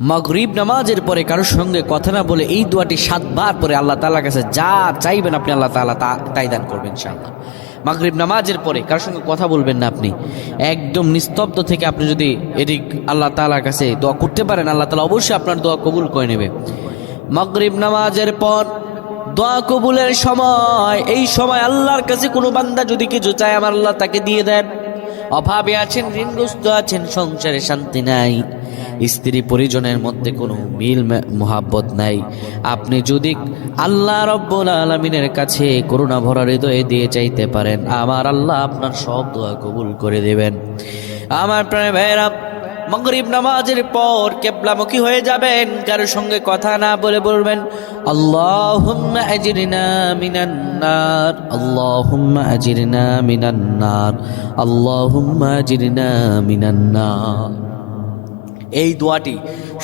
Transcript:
মাগরিব নামাজের পরে কারোর সঙ্গে কথা না বলে এই দোয়াটি 7 বার পরে আল্লাহ তাআলার কাছে যা চাইবেন আপনি আল্লাহ তাআলা তাই দান করবেন ইনশাআল্লাহ। মাগরিব নামাজের পরে কারোর সঙ্গে কথা বলবেন না, আপনি একদম নিস্তব্ধ থেকে আপনি যদি এদিক আল্লাহ তাআলার কাছে দোয়া করতে পারেন, আল্লাহ তাআলা অবশ্যই আপনার দোয়া কবুল করে নেবে। মাগরিব নামাজের পর দোয়া কবুলের সময়, এই সময় আল্লাহর কাছে কোনো বান্দা যদি কিছু চায় আমার আল্লাহ তাকে দিয়ে দেন। অভাবে আছেন, ঋণগ্রস্ত আছেন, সংসারে শান্তি নাই, স্ত্রী পরিজনের মধ্যে কোনো মিল মোহাব্বত নাই, আপনি যদি আল্লাহ রব্বুল আলামিনের কাছে করুণা ভরা হৃদয়ে দিয়ে চাইতে পারেন, আমার আল্লাহ আপনার সব দোয়া কবুল করে দেবেন। আমার প্রাণ ভাইরা, মাগরিব নামাজের পর কিবলামুখী হয়ে যাবেন, কারোর সঙ্গে কথা না বলে বলবেন আল্লাহুম্মা আজিরনা মিনান নার, আল্লাহুম্মা আজিরনা মিনান নার, আল্লাহুম্মা আজিরনা মিনান নার। এই দোয়াটি